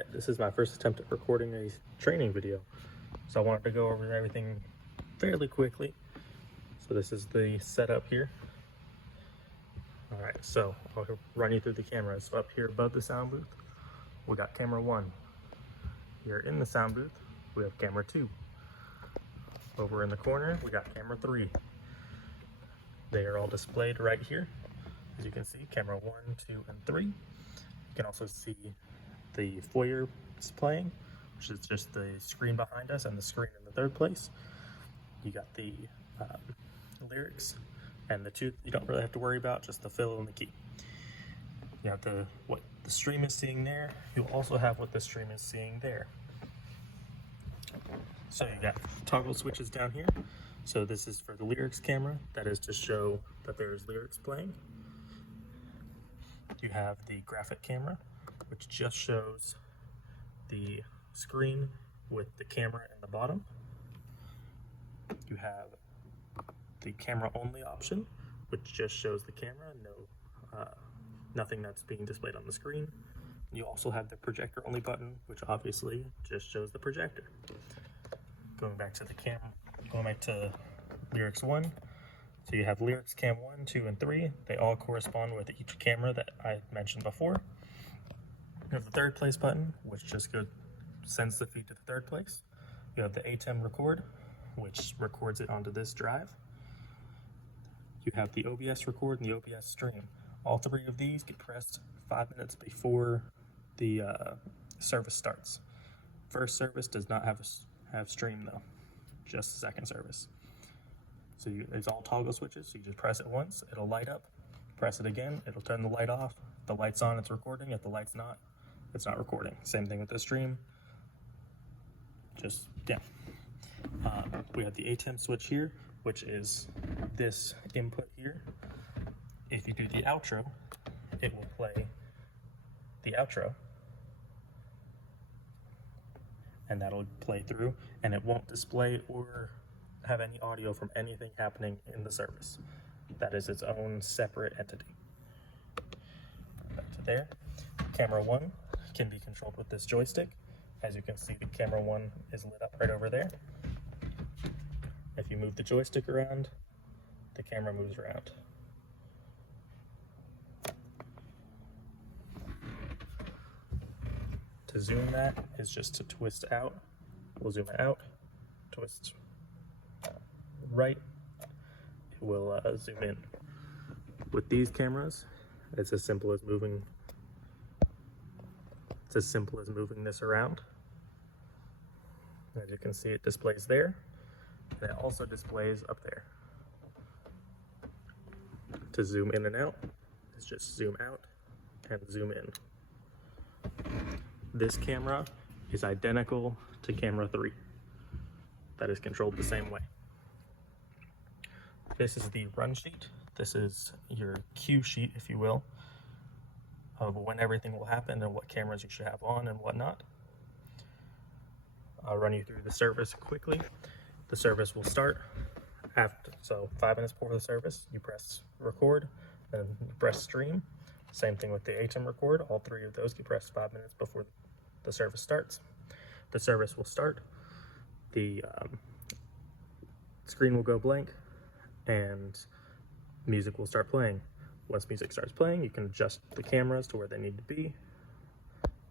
Alright, this is my first attempt at recording a training video, so I wanted to go over everything fairly quickly. So this is the setup here. Alright, so I'll run you through the cameras. So up here above the sound booth, we got camera 1. Here in the sound booth, we have camera 2. Over in the corner, we got camera 3. They are all displayed right here. As you can see, camera 1, 2, and 3. You can also see the foyer displaying, which is just the screen behind us and the screen in the third place. You got the lyrics and the two you don't really have to worry about, just the fill and the key. You have what the stream is seeing there. You'll also have what the stream is seeing there. So you got toggle switches down here. So this is for the lyrics camera. That is to show that there's lyrics playing. You have the graphic camera, which just shows the screen with the camera in the bottom. You have the camera only option, which just shows the camera, nothing that's being displayed on the screen. You also have the projector only button, which obviously just shows the projector. Going back to lyrics 1. So you have lyrics cam 1, 2, and 3. They all correspond with each camera that I mentioned before. You have the third place button, which just sends the feed to the third place. You have the ATEM record, which records it onto this drive. You have the OBS record and the OBS stream. All three of these get pressed 5 minutes before the service starts. First service does not have stream though, just the second service. So it's all toggle switches, so you just press it once, it'll light up. Press it again, it'll turn the light off. If the light's on, it's recording. If the light's not, it's not recording. Same thing with the stream. We have the ATEM switch here, which is this input here. If you do the outro, it will play the outro, and that'll play through, and it won't display or have any audio from anything happening in the service. That is its own separate entity. Back to there. Camera 1 can be controlled with this joystick. As you can see, the camera 1 is lit up right over there. If you move the joystick around, the camera moves around. To zoom that is just to twist out. We'll zoom it out, twist right, it will zoom in. With these cameras, it's as simple as moving this around. As you can see, it displays there, and it also displays up there. To zoom in and out, is just zoom out and zoom in. This camera is identical to camera 3. That is controlled the same way. This is the run sheet. This is your cue sheet, if you will, of when everything will happen and what cameras you should have on and whatnot. I'll run you through the service quickly. The service will start so 5 minutes before the service, you press record, then you press stream. Same thing with the ATEM record. All three of those get pressed 5 minutes before the service starts. The service will start. The screen will go blank, and music will start playing. Once music starts playing, you can adjust the cameras to where they need to be.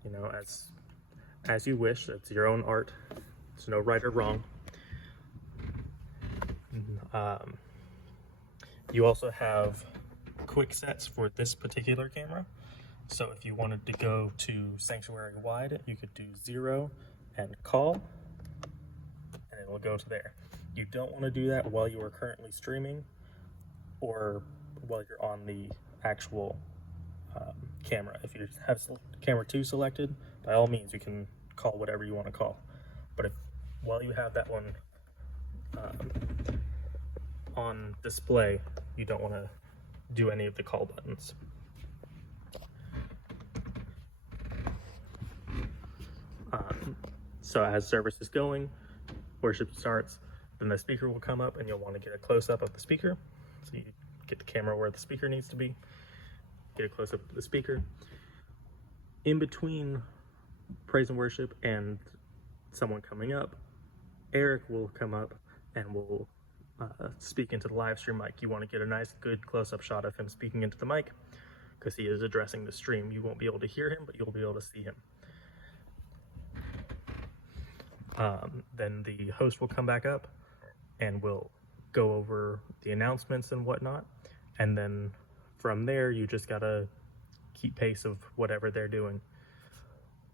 You know, as you wish. It's your own art. There's no right or wrong. You also have quick sets for this particular camera. So if you wanted to go to sanctuary wide, you could do 0 and call, and it will go to there. You don't want to do that while you are currently streaming or while you're on the actual camera. If you have camera 2 selected, by all means you can call whatever you want to call. But while you have that one on display, you don't want to do any of the call buttons. So as service is going, worship starts, then the speaker will come up and you'll want to get a close-up of the speaker. So you get the camera where the speaker needs to be, get a close-up of the speaker. In between praise and worship and someone coming up, Eric will come up and will speak into the live stream mic. You want to get a nice, good close-up shot of him speaking into the mic because he is addressing the stream. You won't be able to hear him, but you'll be able to see him. Then the host will come back up and we'll go over the announcements and whatnot. And then from there, you just gotta keep pace of whatever they're doing.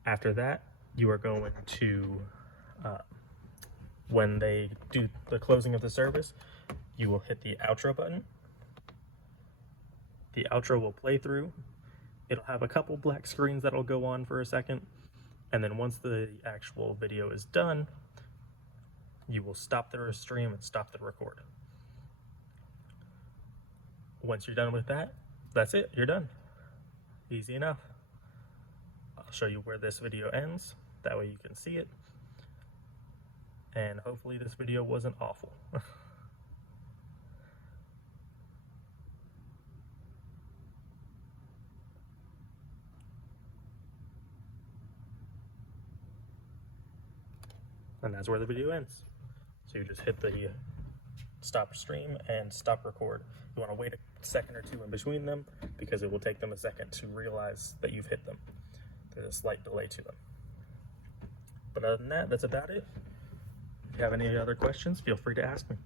After that, you are going to, when they do the closing of the service, you will hit the outro button. The outro will play through. It'll have a couple black screens that'll go on for a second. And then once the actual video is done, you will stop the stream and stop the record. Once you're done with that, that's it, you're done. Easy enough. I'll show you where this video ends. That way you can see it. And hopefully this video wasn't awful. And that's where the video ends. So you just hit the stop stream and stop record. You want to wait a second or two in between them because it will take them a second to realize that you've hit them. There's a slight delay to them. But other than that, that's about it. If you have any other questions, feel free to ask me.